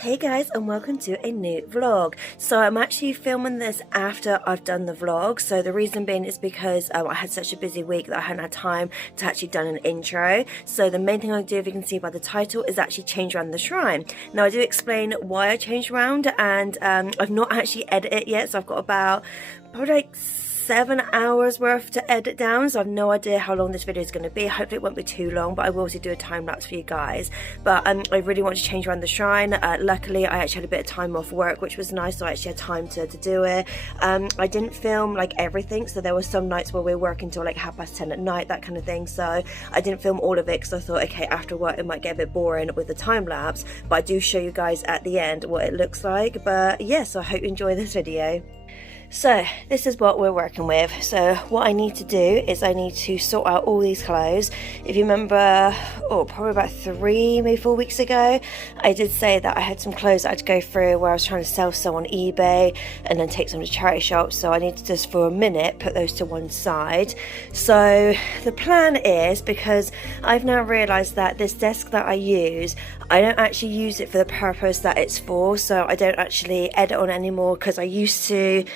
Hey guys, and welcome to a new vlog. So I'm actually filming this after I've done the vlog. So the reason being is because I had such a busy week that I hadn't had time to actually done an intro. So the main thing I do, if you can see by the title, is actually change around the shrine. Now I do explain why I changed around, and I've not actually edited it yet. So I've got about probably like 7 hours worth to edit down, so I've no idea how long this video is going to be. Hopefully it won't be too long, but I will also do a time lapse for you guys. But I really want to change around the shrine. Luckily I actually had a bit of time off work, which was nice, so I actually had time to do it. I didn't film like everything, so there were some nights where we were working till like 10:30 at night, that kind of thing, so I didn't film all of it because I thought, okay, after work it might get a bit boring with the time lapse, but I do show you guys at the end what it looks like. But yeah, so I hope you enjoy this video. So this is what we're working with. So what I need to do is I need to sort out all these clothes. If you remember, probably about 3 maybe 4 weeks ago, I did say that I had some clothes that I had to go through where I was trying to sell some on eBay and then take some to charity shops. So I need to just for a minute put those to one side. So the plan is, because I've now realized that this desk that I use, I don't actually use it for the purpose that it's for. So I don't actually edit on it anymore, because I used to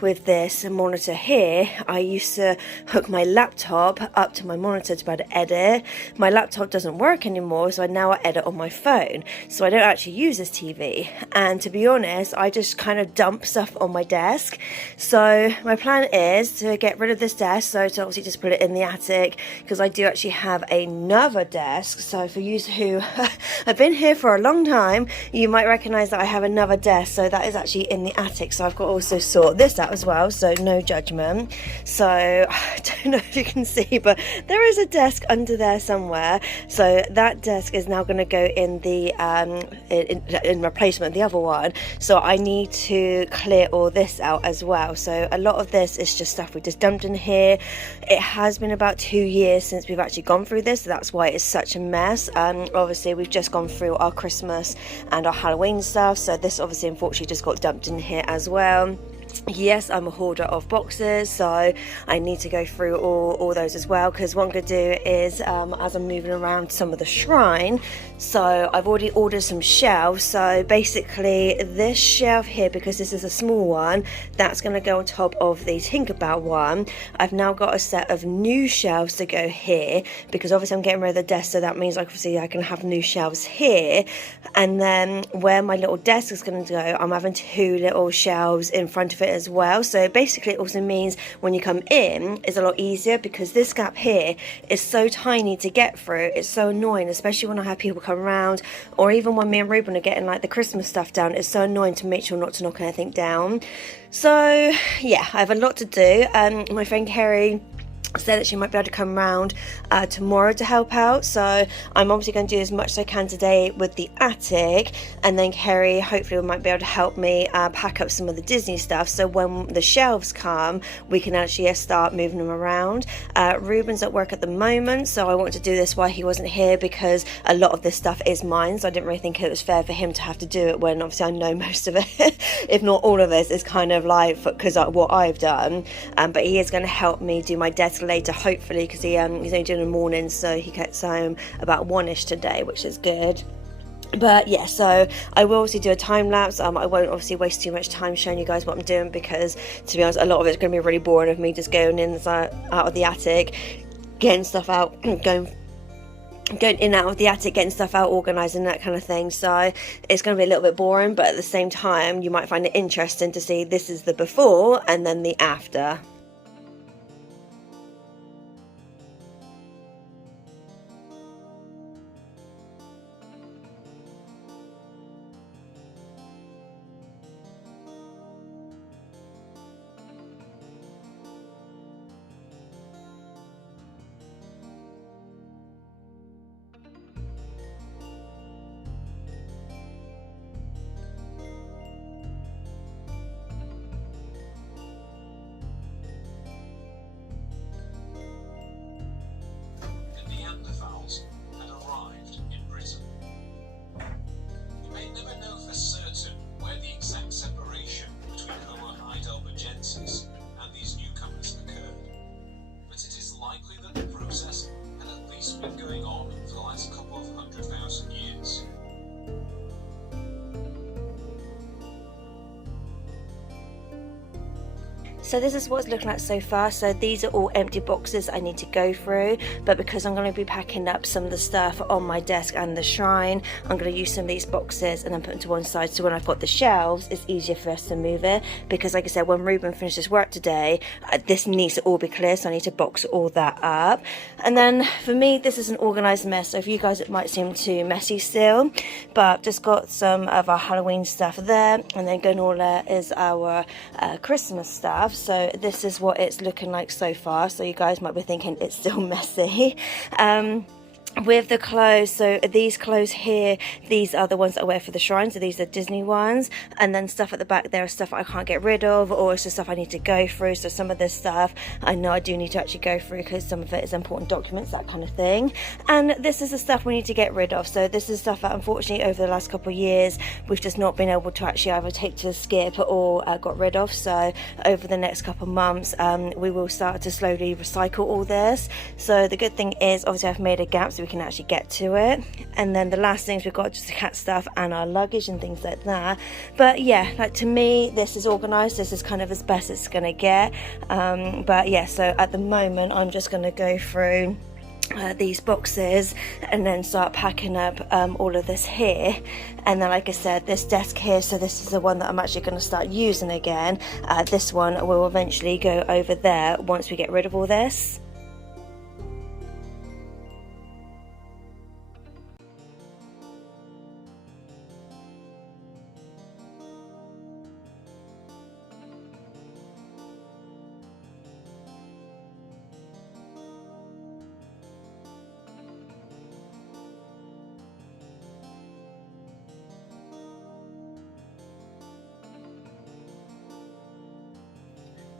with this monitor here, I used to hook my laptop up to my monitor to be able to edit. My laptop doesn't work anymore, so now I edit on my phone, so I don't actually use this TV. And to be honest, I just kind of dump stuff on my desk. So my plan is to get rid of this desk, so to obviously just put it in the attic, because I do actually have another desk. So for you who have been here for a long time, you might recognize that I have another desk, so that is actually in the attic. So I've got also sort this out as well, so no judgment. So I don't know if you can see, but there is a desk under there somewhere, so that desk is now going to go in the in replacement of the other one. So I need to clear all this out as well. So a lot of this is just stuff we just dumped in here. It has been about 2 years since we've actually gone through this, so that's why it's such a mess. Obviously we've just gone through our Christmas and our Halloween stuff, so this obviously unfortunately just got dumped in here as well. Yes, I'm a hoarder of boxes, so I need to go through all those as well, because what I'm going to do is as I'm moving around some of the shrine, so I've already ordered some shelves. So basically this shelf here, because this is a small one, that's going to go on top of the Tinkerbell one. I've now got a set of new shelves to go here, because obviously I'm getting rid of the desk, so that means obviously I can have new shelves here. And then where my little desk is going to go, I'm having 2 little shelves in front of it as well. So basically it also means when you come in, it's a lot easier, because this gap here is so tiny to get through. It's so annoying, especially when I have people come around, or even when me and Ruben are getting like the Christmas stuff down. It's so annoying to make sure not to knock anything down. So yeah, I have a lot to do. My friend Kerry said that she might be able to come around tomorrow to help out, so I'm obviously going to do as much as I can today with the attic, and then Kerry hopefully might be able to help me pack up some of the Disney stuff, so when the shelves come we can actually start moving them around. Ruben's at work at the moment, so I wanted to do this while he wasn't here, because a lot of this stuff is mine, so I didn't really think it was fair for him to have to do it when obviously I know most of it if not all of this is kind of like because what I've done. But he is going to help me do my desk later, hopefully, because he's only doing the mornings, so he gets home about 1ish today, which is good. But yeah, so I will obviously do a time lapse. I won't obviously waste too much time showing you guys what I'm doing, because to be honest, a lot of it's going to be really boring of me just going in out of the attic, getting stuff out, going in and out of the attic, getting stuff out, organising, that kind of thing. So it's going to be a little bit boring, but at the same time you might find it interesting to see this is the before and then the after. So this is what it's looking like so far. So these are all empty boxes I need to go through, but because I'm going to be packing up some of the stuff on my desk and the shrine, I'm going to use some of these boxes and then put them to one side, so when I've got the shelves it's easier for us to move it, because like I said, when Ruben finishes work today, this needs to all be clear, so I need to box all that up. And then for me, this is an organised mess, so for you guys it might seem too messy still, but just got some of our Halloween stuff there, and then granola is our Christmas stuff. So this is what it's looking like so far, so you guys might be thinking it's still messy. With the clothes, so these clothes here, these are the ones that I wear for the shrine, so these are Disney ones, and then stuff at the back there is stuff I can't get rid of, or it's just stuff I need to go through. So some of this stuff I know I do need to actually go through because some of it is important documents, that kind of thing. And this is the stuff we need to get rid of. So this is stuff that unfortunately over the last couple of years we've just not been able to actually either take to skip or got rid of. So over the next couple of months we will start to slowly recycle all this. So the good thing is obviously I've made a gap so we can actually get to it. And then the last things we've got just the cat stuff and our luggage and things like that. But yeah, like to me this is organized, this is kind of as best it's gonna get. But yeah, so at the moment I'm just gonna go through these boxes and then start packing up all of this here. And then like I said, this desk here, so this is the one that I'm actually going to start using again. This one will eventually go over there once we get rid of all this.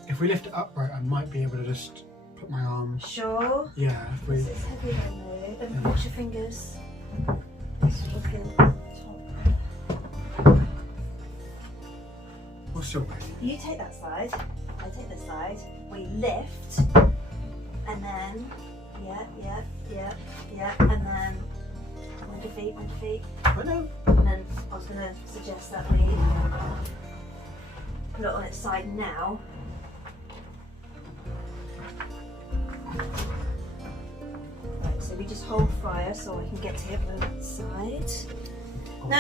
If we lift it upright, I might be able to just put my arms. Sure. Yeah, if we. This is heavy on you. And watch your fingers. Just look at the top. What's your way? You take that side. I take this side. We lift, and then yeah, and then wind your feet, wind your feet. I know. And then I was going to suggest that we put it on its side now. Right, so we just hold fire so I can get to the other side. No.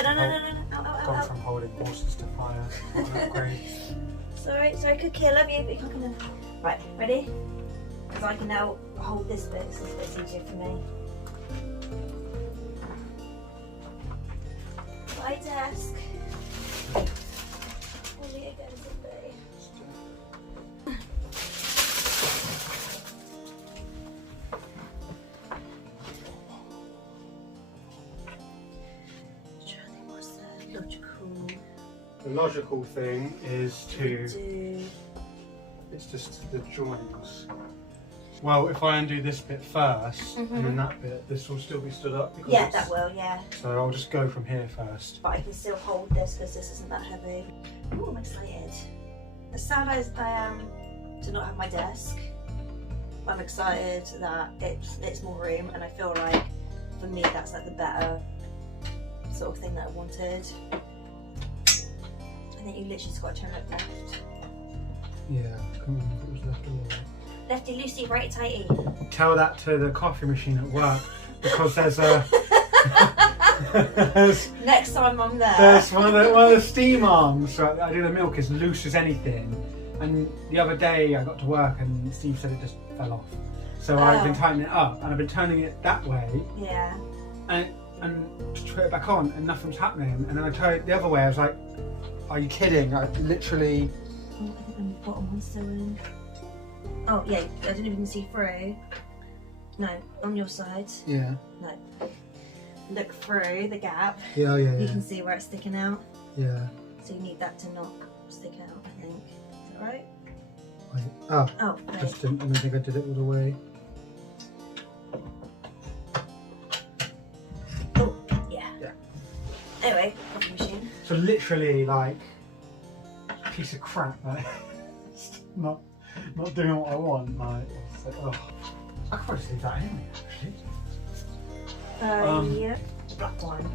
Ow. From holding horses to fire. Not great. Sorry, Cookie, I love you, but you can't come in. Right, ready? Because I can now hold this bit, so it's a bit easier for me. Bye, desk. Only again today. The logical thing is it's just the joins. Well, if I undo this bit first, and then that bit, this will still be stood up. Yeah, that will, yeah. So I'll just go from here first. But I can still hold this because this isn't that heavy. Ooh, I'm excited. As sad as I am to not have my desk, I'm excited that it's more room, and I feel like for me that's like the better sort of thing that I wanted. I think you literally just got to turn it left. Yeah, come on, if it was left or right. Lefty loosey, righty tighty. Tell that to the coffee machine at work, because there's a next time I'm there. There's one of the steam arms. So I do the milk is loose as anything, and the other day I got to work and Steve said it just fell off. So I've been tightening it up and I've been turning it that way. Yeah. And to put it back on and nothing's happening. And then I turned it the other way. I was like, "Are you kidding?" I literally. Oh, I think the bottom one's still in. Oh yeah, I didn't even see through. No, on your side. Yeah. No. Look through the gap. Yeah. You can see where it's sticking out. Yeah. So you need that to not stick out, I think. Is that right? Wait. Oh. Oh, no. I don't think I did it all the way. Oh, yeah. Yeah. Anyway, coffee machine. So literally like a piece of crap, like not doing what I want. Like, it's like, oh, I could probably leave that in actually. Yeah, black one.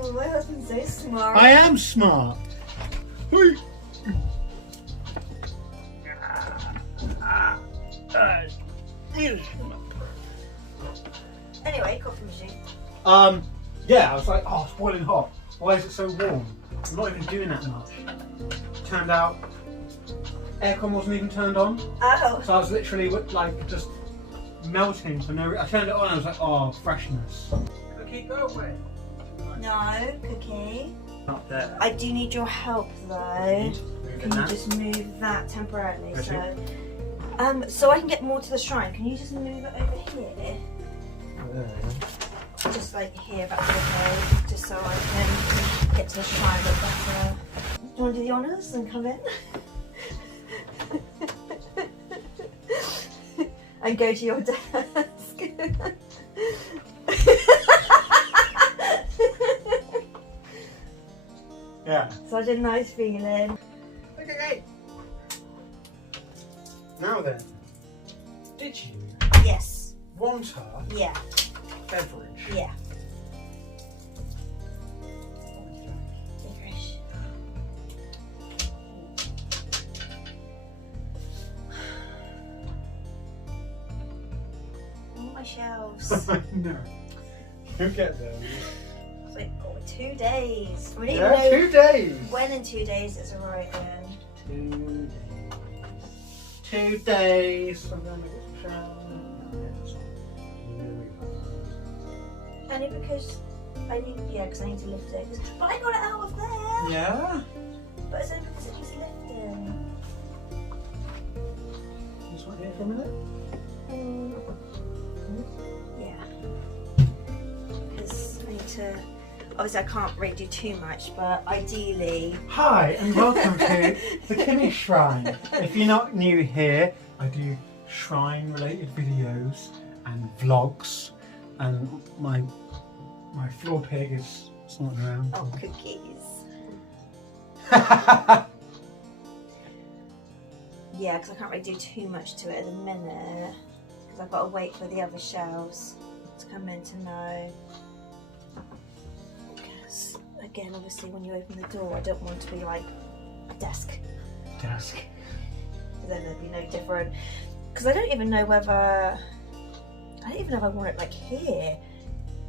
Oh, my husband's so smart. I am smart. Anyway, coffee machine. Yeah, I was like, oh, it's boiling hot. Why is it so warm? I'm not even doing that much. Turned out, aircon wasn't even turned on. Oh. So I was literally like just melting for no reason. I turned it on and I was like, oh, freshness. Cookie, go away. No, Cookie. Not there. I do need your help though. Can you that? just move that temporarily? Okay. So I can get more to the shrine. Can you just move it over here? Just like here, that's okay. Just so I can get to the shrine a bit better. Do you want to do the honours and come in? And go to your desk. Yeah. Such a nice feeling. Okay. Now then, did you Yes. want her Yeah. beverage? Yeah. Licorice. I want my shelves. No. You get them. It's like, 2 days. We don't Yeah, even know 2 days. when in 2 days it's alright then. 2 days. 2 days. I'm going to get some shower. Only because I need, because I need to lift it. But I got it out of there. Yeah? But it's only because it needs lifting. Just wait here for a minute. Yeah. Because I need to. Obviously, I can't really do too much, but ideally. Hi, and welcome to the Kimmy Shrine. If you're not new here, I do shrine-related videos and vlogs, and my floor pig is snorting around. Oh, cookies. Yeah, because I can't really do too much to it at the minute. Because I've got to wait for the other shelves to come in to know. Because, again, obviously, when you open the door, I don't want it to be like a desk. Desk. Then there'd be no different. Because I don't even know whether. I don't even know if I want it like here.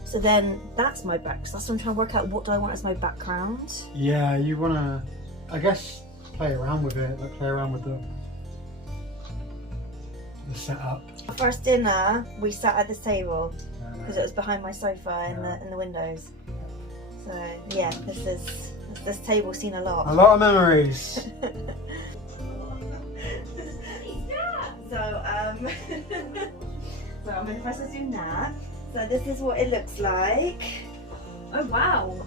So then that's my back. So that's what I'm trying to work out. What do I want as my background? Yeah, you want to, I guess, play around with it. Like play around with the setup. First dinner, we sat at this table because it was behind my sofa in the windows. So yeah, this table's seen a lot. A lot of memories. So so I'm in the process of doing that. So this is what it looks like. Oh wow!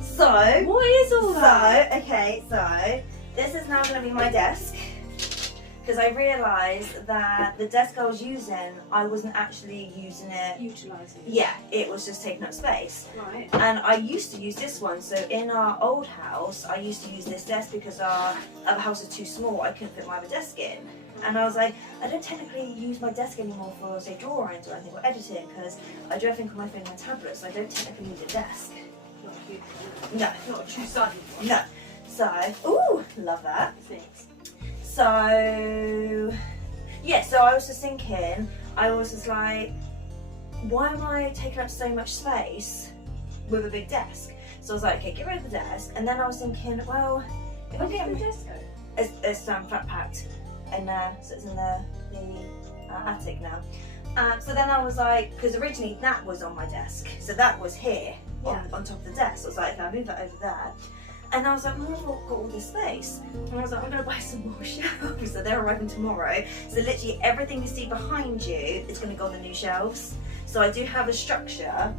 So What is all that? Okay, so this is now going to be my desk because I realised that the desk I was using, I wasn't actually using it. Utilising. Yeah, it was just taking up space. Right. And I used to use this one. So in our old house, I used to use this desk because our other house was too small. I couldn't fit my other desk in. And I was like, I don't technically use my desk anymore for, say, drawings or anything, or editing, because I do everything on my phone and my tablet, so I don't technically need a desk. Not a big one. No. Not a two-sided one. No. So, ooh, love that. Thanks. So, yeah, so I was just thinking, I was just like, why am I taking up so much space with a big desk? So I was like, okay, get rid of the desk. And then I was thinking, well, if I get the desk go? it's flat packed. And so it's in the attic now. So then I was like, because originally that was on my desk, so that was here on top of the desk. So I was like, okay, I'll move that over there. And I was like, well, I've got all this space. And I was like, I'm going to buy some more shelves. So they're arriving tomorrow. So literally everything you see behind you is going to go on the new shelves. So I do have a structure.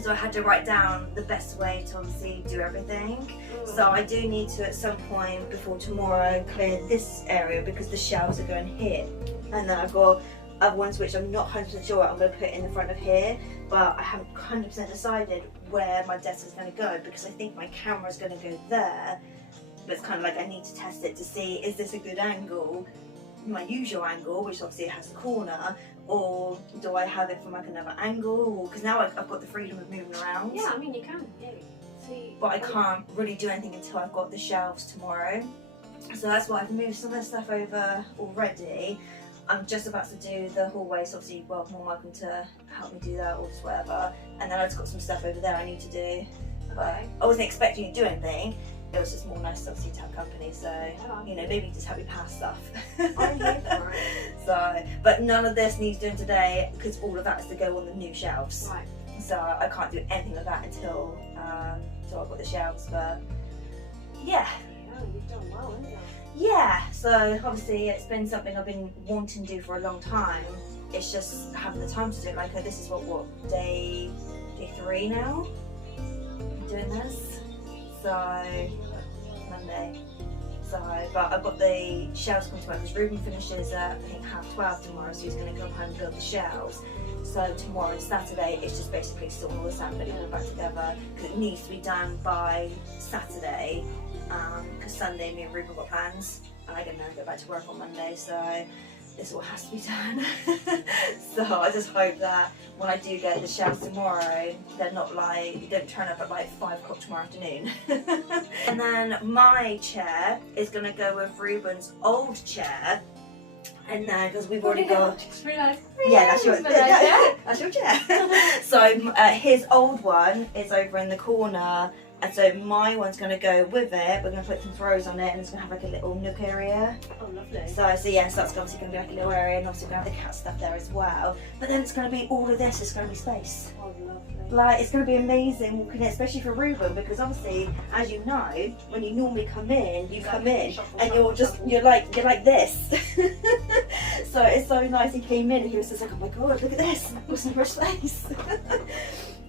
So I had to write down the best way to obviously do everything. So I do need to at some point before tomorrow clear this area because the shelves are going here. And then I've got other ones which I'm not 100% sure I'm going to put in the front of here. But I haven't 100% decided where my desk is going to go because I think my camera is going to go there. But it's kind of like I need to test it to see, is this a good angle? My usual angle, which obviously has the corner, or do I have it from like another angle? Because now I've got the freedom of moving around. Yeah, I mean you can. Yeah. See, but I can't really do anything until I've got the shelves tomorrow. So that's why I've moved some of the stuff over already. I'm just about to do the hallway, so obviously you're more welcome to help me do that or just whatever. And then I've just got some stuff over there I need to do. But I wasn't expecting you to do anything. It was just more nice obviously to have company, so you know, maybe just help me pass stuff. I'm here for it. So, but none of this needs doing today because all of that is to go on the new shelves. Right. So I can't do anything like that until I've got the shelves. But yeah. Yeah, you've done well, haven't you? Yeah, so obviously it's been something I've been wanting to do for a long time. It's just having the time to do it. Like this is what day 3 now. I'm doing this. So Monday. So, but I've got the shelves coming tomorrow because Ruben finishes at I think 12:30 tomorrow, so he's going to come home and build the shelves. So tomorrow, Saturday, it's just basically sorting all this out, putting it all back together because it needs to be done by Saturday. Because Sunday me and Ruben got plans and I'm going to go back to work on Monday, so this all has to be done. So I just hope that when I do get the shelves tomorrow, they're not like, you don't turn up at like 5 o'clock tomorrow afternoon. And then my chair is going to go with Ruben's old chair. And then, because we've already got... Just realised. Yeah, that's your, chair. that's your chair. So his old one is over in the corner. And so my one's going to go with it. We're going to put some throws on it and it's going to have like a little nook area. Oh, lovely. So yeah, so that's obviously going to be like a little area and obviously we're going to have the cat stuff there as well. But then it's going to be all of this, it's going to be space. Oh, lovely. Like, it's going to be amazing walking in, especially for Ruben, because obviously, as you know, when you normally come in, you come in and you're like this. So it's so nice he came in and he was just like, oh my god, look at this, what's so much space.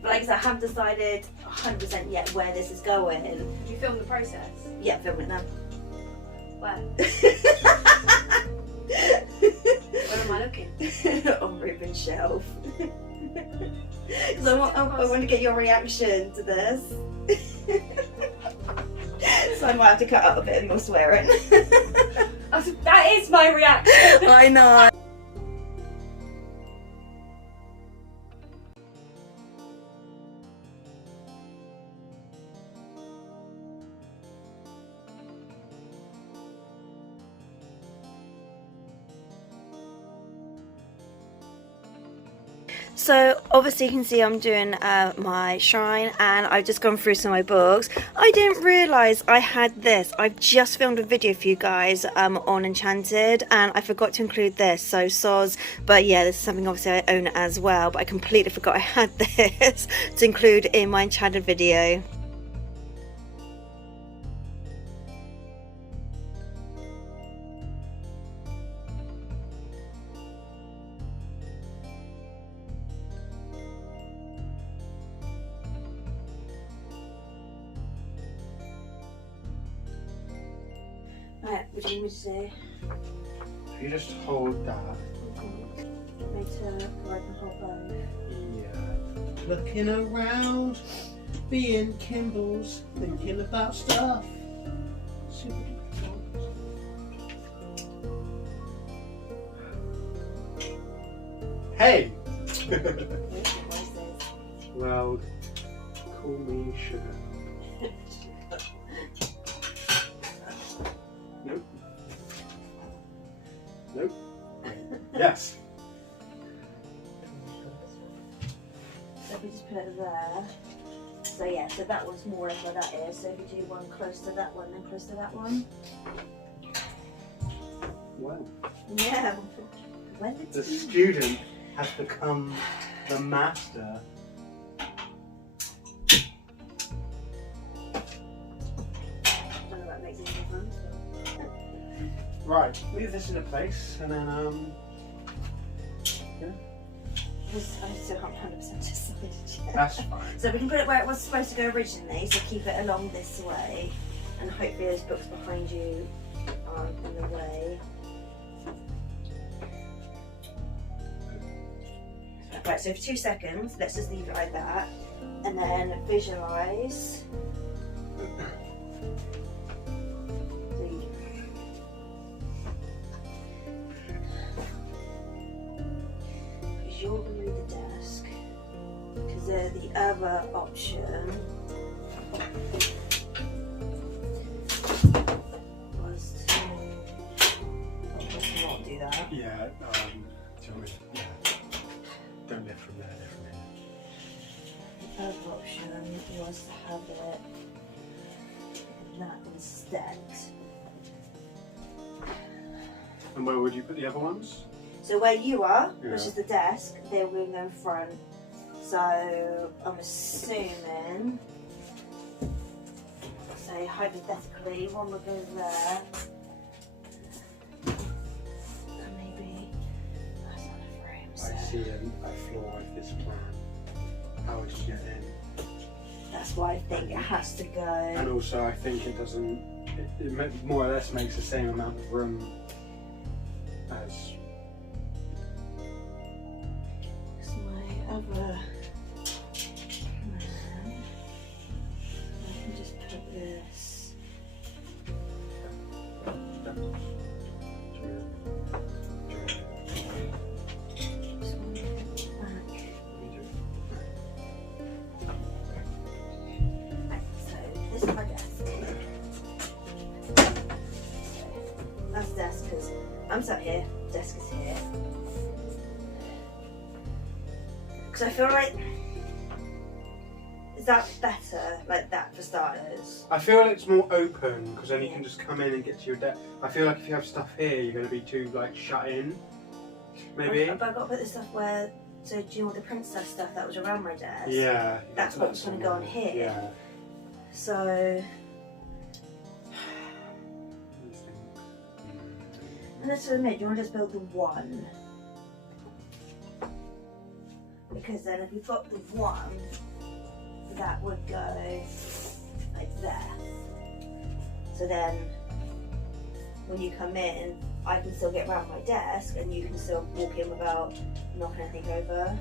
But like I said, I haven't decided 100% yet where this is going. Did you film the process? Yeah, film it now. Where? Where am I looking? On Ruben's shelf. Because I want to get your reaction to this. So I might have to cut out a bit of your swearing. That is my reaction. I know. So obviously you can see I'm doing my shrine and I've just gone through some of my books. I didn't realise I had this. I've just filmed a video for you guys on Enchanted and I forgot to include this, so soz. But yeah, this is something obviously I own as well, but I completely forgot I had this to include in my Enchanted video. Right, what do you want me to do? If you just hold that. Me to write the whole bow. Yeah. Looking around, being Kimball's, thinking about stuff. Super duper. Hey! Well, call me sugar. Nope. Nope. Yes. So if we just put it there. So yeah, so that one's more like where that is. So if you do one close to that one, then close to that one. Well, Yeah. When did the student has become the master. I don't know if that makes any difference. But... Right, leave this in a place and then yeah. I still haven't 100% decided yet. That's fine. So we can put it where it was supposed to go originally, so keep it along this way, and hopefully those books behind you aren't in the way. Right, so for 2 seconds, let's just leave it like that, and then visualise. You're going to be the desk, because the other option Was to not do that. Yeah, do you want me to, yeah. Don't lift from there, lift from here. The other option was to have it that instead. And where would you put the other ones? So where you are, Yeah. which is the desk, they're going in front. So I'm assuming, say hypothetically, one would go there. And maybe that's not a frame. So I see a floor with this plan. How would you get in? that's why I think it has to And go. also I think it doesn't, it more or less makes the same amount of room as, It's my other. I can just put this. This one back. So this is my desk. That's the desk because I'm sat here, desk is here. Because I feel like, is that better, like that for starters? I feel it's more open because then you can just come in and get to your desk. I feel like if you have stuff here, you're going to be too like shut in. Maybe. But I've got to put the stuff where, so do you know all the princess stuff that was around my desk? Yeah. That's what's going to go on here. Yeah. So, and let's admit, you want to just build the one. Because then if you've got the one, that would go like there. So then, when you come in, I can still get around my desk and you can still walk in without knocking anything over.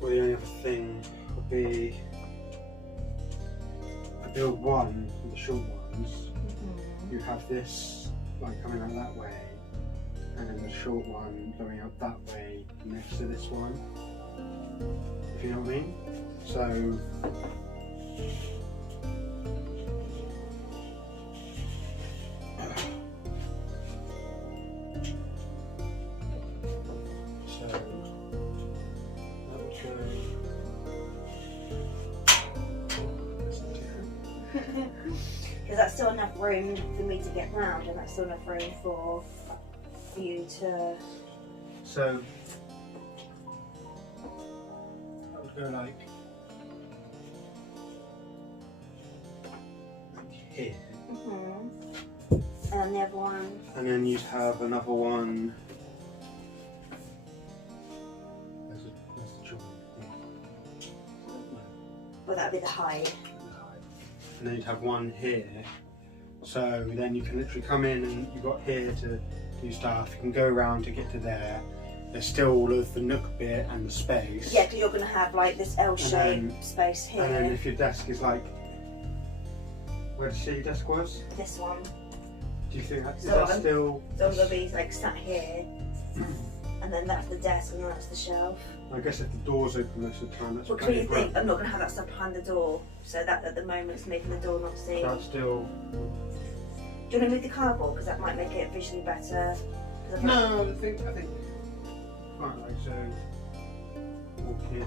Well, the only other thing would be I build one for the short ones. You have this like coming out that way, and then the short one going out that way next to this one. If you know what I mean? So that would go. Because that's still enough room for me to get round, and that's still enough room for you to. So that would go like here, And the other one. and then you'd have another one. There's the joint here. Well, that'd be the height. And then you'd have one here. So then you can literally come in and you've got here to do stuff. You can go around to get to there. There's still all of the nook bit and the space. Yeah, because you're going to have like this L-shaped space here. And then if your desk is like, where did you say your desk was? This one. Do you think that, is So that I'm- still? So I'm going to be like sat here, and then that's the desk, and then that's the shelf. I guess if the door's open most of the time, that's What do plenty you of room. think? I'm not going to have that stuff behind the door, so that at the moment it's making the door not see. So that's still. Do you want to move the cardboard because that might make it visually better? 'Cause I've got- No, I think right, like so. Walk in.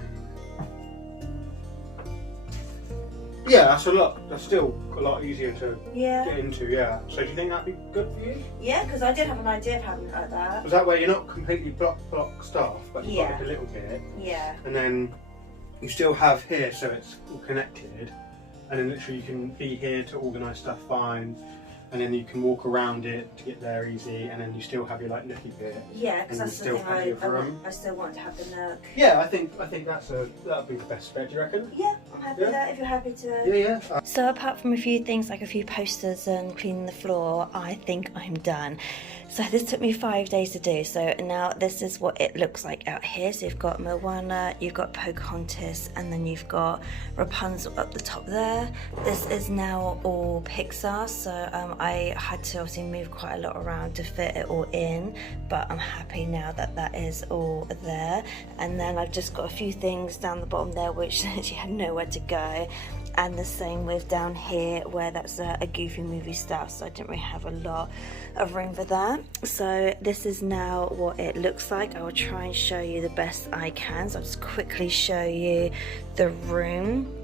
Yeah, that's still a lot easier to Yeah. get into, yeah. So do you think that'd be good for you? Yeah, because I did have an idea of having it like that. Because that way you're not completely blocked off, but you've got Yeah. like a little bit. Yeah. And then you still have here, so it's all connected. And then literally you can be here to organise stuff fine. And then you can walk around it to get there easy. And then you still have your like nooky bit. Yeah, because And that's the still thing plenty of room. I still want to have the nook. Yeah, I think that'd be the best bet. Do you reckon? Yeah, I'm happy with Yeah. that if you're happy to. Yeah. So apart from a few things like a few posters and cleaning the floor, I think I'm done. So this took me 5 days to do. So now this is what it looks like out here. So you've got Moana, you've got Pocahontas, and then you've got Rapunzel up the top there. This is now all Pixar. So I had to obviously move quite a lot around to fit it all in, but I'm happy now that that is all there. And then I've just got a few things down the bottom there which she had nowhere to go. and the same with down here where that's a Goofy movie stuff, so I didn't really have a lot of room for that. So this is now what it looks like. I will try and show you the best I can, so I'll just quickly show you the room.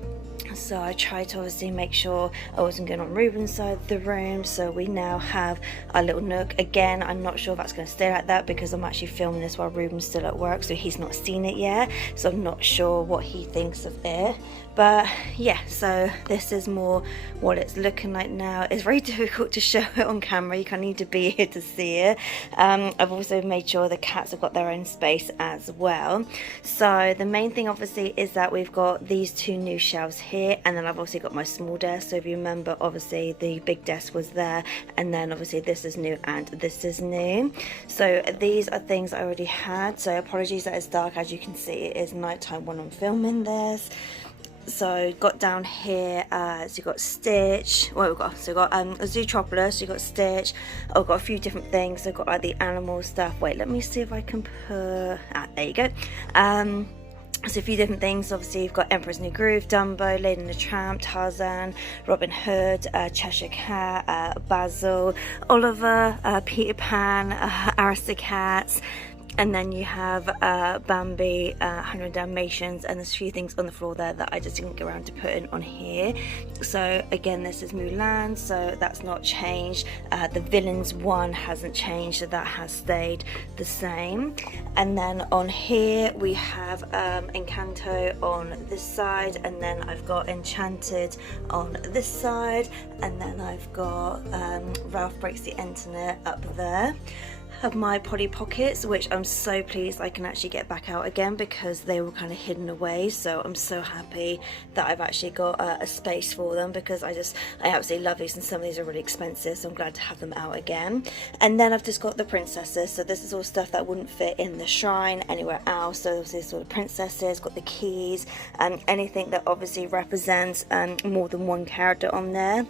So I tried to obviously make sure I wasn't going on Ruben's side of the room, so we now have our little nook. Again, I'm not sure if that's going to stay like that because I'm actually filming this while Ruben's still at work, so he's not seen it yet, so I'm not sure what he thinks of it. But yeah, so this is more what it's looking like now. It's very difficult to show it on camera, you kind of need to be here to see it. I've also made sure the cats have got their own space as well. So the main thing obviously is that we've got these two new shelves here, and then I've also got my small desk. So if you remember, obviously the big desk was there, and then obviously this is new and this is new. So these are things I already had, so apologies that it's dark. As you can see, it is nighttime when I'm filming this. So got down here, so you've got Stitch, well we've got a Zootropolis, you've got Stitch, I've got a few different things. I've got like the animal stuff. Wait, let me see if I can put, there you go. So a few different things. Obviously you've got Emperor's New Groove, Dumbo, Lady and the Tramp, Tarzan, Robin Hood, Cheshire Cat, Basil, Oliver, Peter Pan, Aristocats. And then you have Bambi, 100 Dalmatians, and there's a few things on the floor there that I just didn't get around to putting on here. So again, this is Mulan, so that's not changed. The Villains one hasn't changed, so that has stayed the same. And then on here we have Encanto on this side, and then I've got Enchanted on this side, and then I've got Ralph Breaks the Internet up there. Have my Polly Pockets, which I'm so pleased I can actually get back out again because they were kind of hidden away, so I'm so happy that I've actually got a space for them because I absolutely love these, and some of these are really expensive, so I'm glad to have them out again. And then I've just got the princesses, so this is all stuff that wouldn't fit in the shrine anywhere else. So this is all the princesses, got the keys, and anything that obviously represents more than one character on there.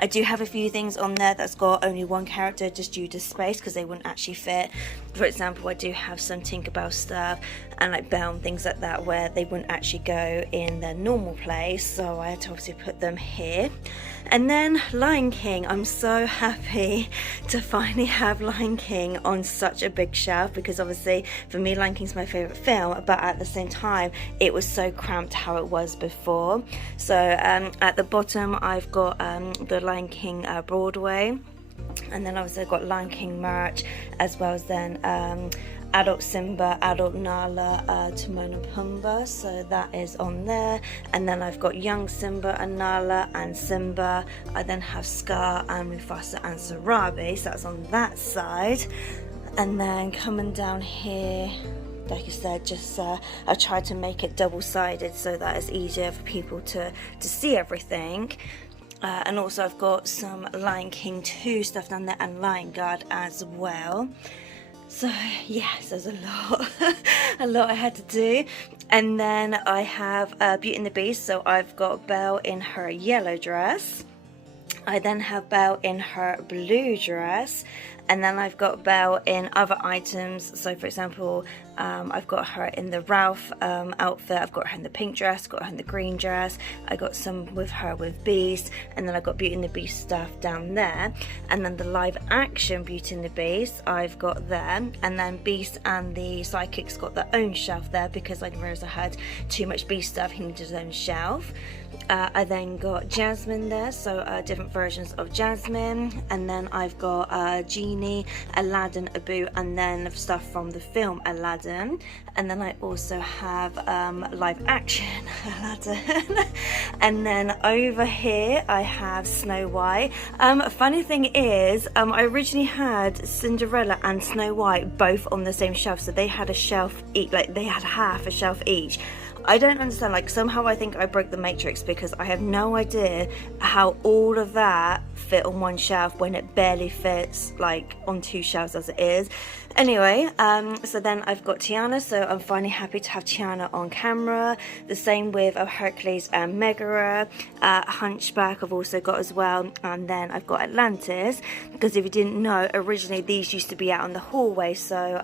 I do have a few things on there that's got only one character just due to space because they wouldn't actually fit. For example, I do have some Tinkerbell stuff and like Belle and things like that where they wouldn't actually go in their normal place, so I had to obviously put them here. And then Lion King, I'm so happy to finally have Lion King on such a big shelf because obviously for me Lion King's my favourite film, but at the same time it was so cramped how it was before. So at the bottom I've got the Lion King Broadway, and then obviously I've got Lion King merch, as well as then adult Simba, adult Nala, Timon and Pumbaa, so that is on there. And then I've got young Simba and Nala and Simba. I then have Scar and Mufasa and Sarabi, so that's on that side. And then coming down here, like I said, just I tried to make it double-sided so that it's easier for people to see everything. And also I've got some Lion King 2 stuff down there and Lion Guard as well. So yes, there's a lot, a lot I had to do. And then I have Beauty and the Beast, so I've got Belle in her yellow dress. I then have Belle in her blue dress, and then I've got Belle in other items. So for example, I've got her in the Ralph outfit, I've got her in the pink dress, got her in the green dress, I got some with her with Beast, and then I've got Beauty and the Beast stuff down there. And then the live action Beauty and the Beast I've got there, and then Beast and the Psychics got their own shelf there because I didn't realise I had too much Beast stuff, he needed his own shelf. I then got Jasmine there, so different versions of Jasmine, and then I've got Genie, Aladdin, Abu, and then stuff from the film Aladdin. And then I also have live action Aladdin. And then over here I have Snow White. Funny thing is, I originally had Cinderella and Snow White both on the same shelf, so they had a shelf each, like they had half a shelf each. I don't understand, like somehow I think I broke the matrix because I have no idea how all of that fit on one shelf when it barely fits like on 2 shelves as it is. Anyway, so then I've got Tiana, so I'm finally happy to have Tiana on camera. The same with Hercules and Megara. Hunchback I've also got as well, and then I've got Atlantis, because if you didn't know, originally these used to be out in the hallway, so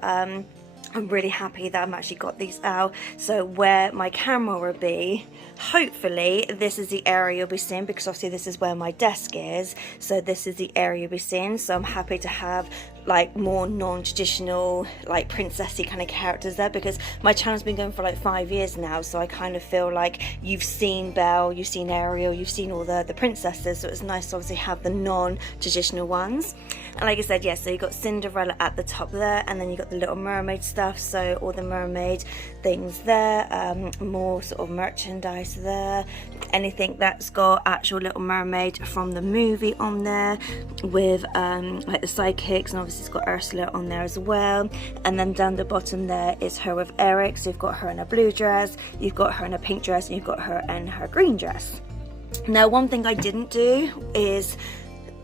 I'm really happy that I've actually got these out. So where my camera will be, hopefully this is the area you'll be seeing, because obviously this is where my desk is, so this is the area you'll be seeing. So I'm happy to have like more non-traditional, like princessy kind of characters there, because my channel's been going for like 5 years now, so I kind of feel like you've seen Belle, you've seen Ariel, you've seen all the princesses, so it's nice to obviously have the non-traditional ones. And like I said, yeah, so you got Cinderella at the top there, and then you got the Little Mermaid stuff, so all the mermaid things there, more sort of merchandise there, anything that's got actual Little Mermaid from the movie on there, with like the sidekicks, and obviously it's got Ursula on there as well. And then down the bottom there is her with Eric, so you've got her in a blue dress, you've got her in a pink dress, and you've got her in her green dress. Now one thing I didn't do is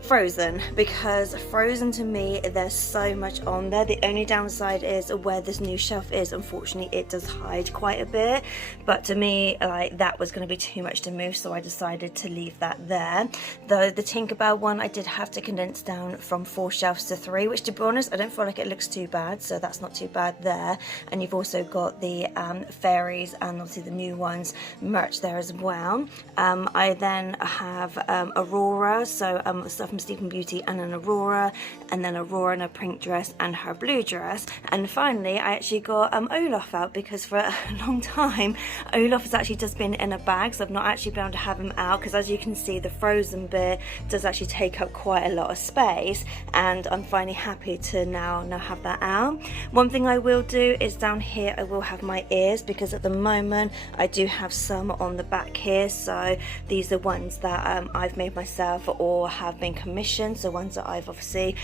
Frozen, because Frozen, to me, there's so much on there. The only downside is where this new shelf is, unfortunately it does hide quite a bit, but to me, like, that was going to be too much to move, so I decided to leave that there. Though the Tinkerbell one, I did have to condense down from 4 shelves to 3, which, to be honest, I don't feel like it looks too bad, so that's not too bad there. And you've also got the fairies and obviously the new ones merch there as well. I then have Aurora, so stuff from Sleeping Beauty, and an Aurora, and then Aurora in a pink dress and her blue dress. And finally I actually got Olaf out, because for a long time Olaf has actually just been in a bag, so I've not actually been able to have him out, because as you can see, the Frozen bit does actually take up quite a lot of space, and I'm finally happy to now have that out. One thing I will do is down here I will have my ears, because at the moment I do have some on the back here, so these are ones that I've made myself or have been commissioned, so ones that I've obviously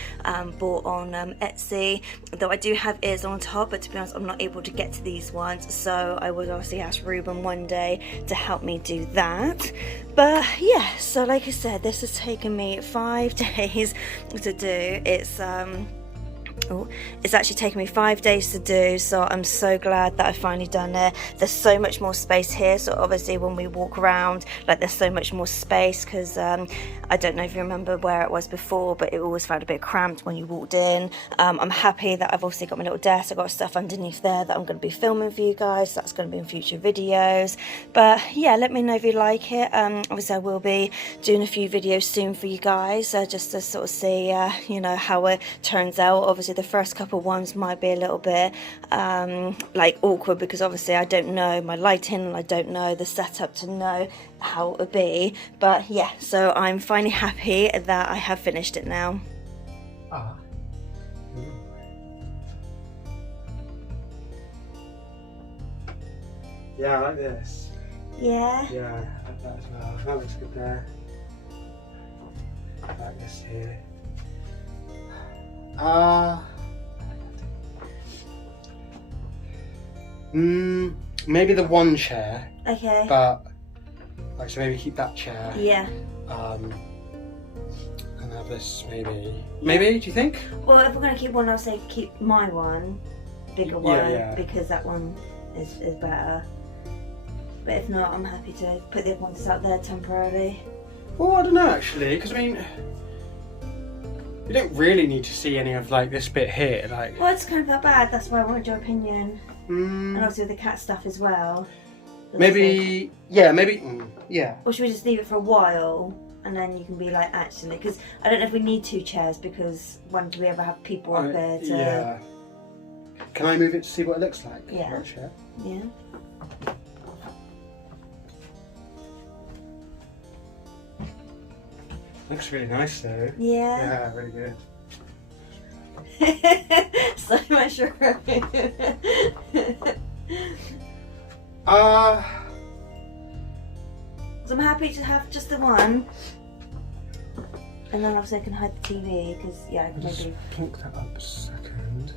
bought on Etsy, though I do have ears on top, but to be honest I'm not able to get to these ones, so I would obviously ask Ruben one day to help me do that. But yeah, so like I said, this has taken me 5 days to do. It's actually taken me 5 days to do, so I'm so glad that I've finally done it. There's so much more space here, so obviously when we walk around, like, there's so much more space, because I don't know if you remember where it was before, but it always felt a bit cramped when you walked in. I'm happy that I've obviously got my little desk, I've got stuff underneath there that I'm going to be filming for you guys, so that's going to be in future videos. But yeah, let me know if you like it. Obviously I will be doing a few videos soon for you guys, just to sort of see you know, how it turns out. Obviously the first couple ones might be a little bit like awkward, because obviously I don't know my lighting and I don't know the setup to know how it would be. But yeah, so I'm finally happy that I have finished it now. Yeah, I like this. Yeah? Yeah, I like that as well. That looks good there. I like this here. Maybe the one chair. Okay. But like, so maybe keep that chair. Yeah. And have this maybe. Maybe, do you think? Well, if we're gonna keep one, I'll say keep my one, bigger one, yeah. because that one is better. But if not, I'm happy to put the other ones out there temporarily. Well, I don't know actually, because I mean, you don't really need to see any of like this bit here, like. Well, it's kind of that bad. That's why I wanted your opinion. And also the cat stuff as well. Maybe, yeah, maybe, yeah. Or should we just leave it for a while, and then you can be like, actually, because I don't know if we need 2 chairs, because when do we ever have people up there to... Yeah. Can I move it to see what it looks like? Yeah. That chair? Yeah. Looks really nice though. Yeah. Yeah, really good. So much room. So I'm happy to have just the one, and then obviously I can hide the TV, because yeah, I can Just maybe plonk that up a second.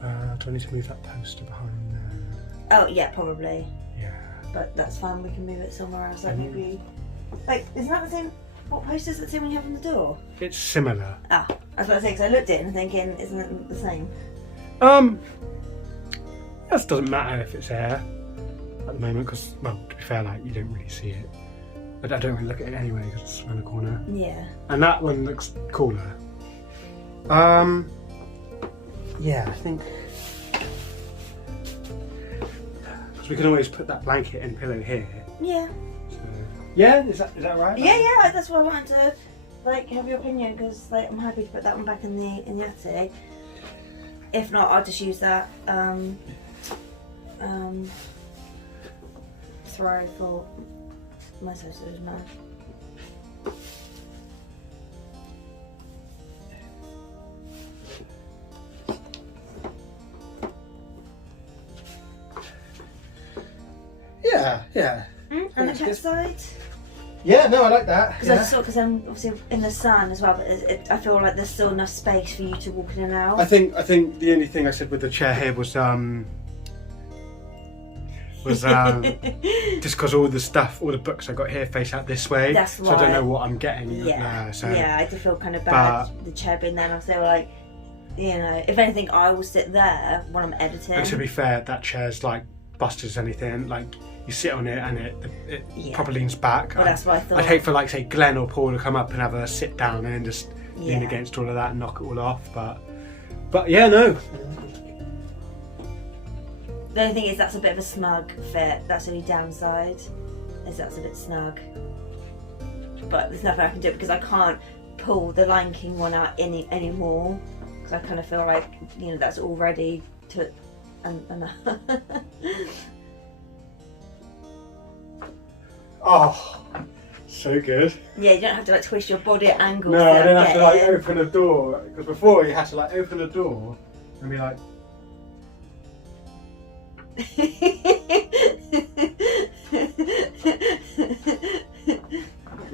Do I need to move that poster behind there? Oh yeah, probably. Yeah. But that's fine. We can move it somewhere else. Like maybe, like, isn't that the same? What poster is it the same when you have on the door? It's similar. Ah, I was about to say, because I looked at it and thinking, isn't it the same? That doesn't matter if it's there at the moment, because, well, to be fair, like, you don't really see it. But I don't really look at it anyway, because it's around the corner. Yeah. And that one looks cooler. Yeah, I think Because we can always put that blanket and pillow here. Yeah. So, yeah, is that right? Yeah, that's why I wanted to like have your opinion, because like I'm happy to put that one back in the attic. If not, I'll just use that throw for my sisters now. Yeah. And the cat side. Yeah, no, I like that. Because I'm obviously in the sun as well, but I feel like there's still enough space for you to walk in and out. I think the only thing I said with the chair here was just because all the books I got here face out this way. That's so I don't know what I'm getting. Yeah, so. Yeah, I did feel kind of bad, the chair being there, and I was like, you know, if anything, I will sit there when I'm editing. And to be fair, that chair's like busted as anything. Like you sit on it and it proper leans back. Well, that's what I thought. I'd hate for like say Glenn or Paul to come up and have a sit down and just lean against all of that and knock it all off. But yeah, no. The only thing is that's a bit of a snug fit. That's the only downside, is that's a bit snug. But there's nothing I can do because I can't pull the Lion King one out anymore. Because I kind of feel like, you know, that's all ready to... Oh, so good. Yeah, you don't have to like twist your body at angles. No, I don't have to like open a door. Because before you had to like open a door and be like...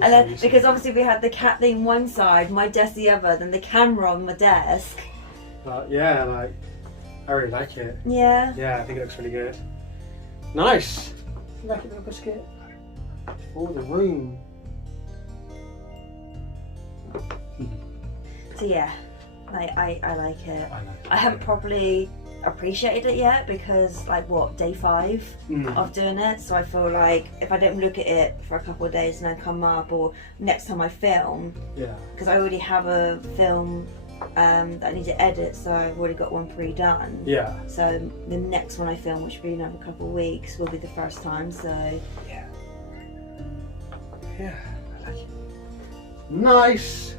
And then, because obviously we had the cat thing one side, my desk the other, then the camera on my desk. But yeah, like, I really like it. Yeah. Yeah, I think it looks really good. Nice. You like it, little biscuit? Oh, the room. So yeah, like I like it. I know. I haven't properly appreciated it yet because like what, day 5 of doing it, so I feel like if I don't look at it for a couple of days and then come up, or next time I film, because I already have a film that I need to edit, so I've already got one pre-done. So the next one I film, which will be another couple of weeks, will be the first time. So yeah, I like it. Nice.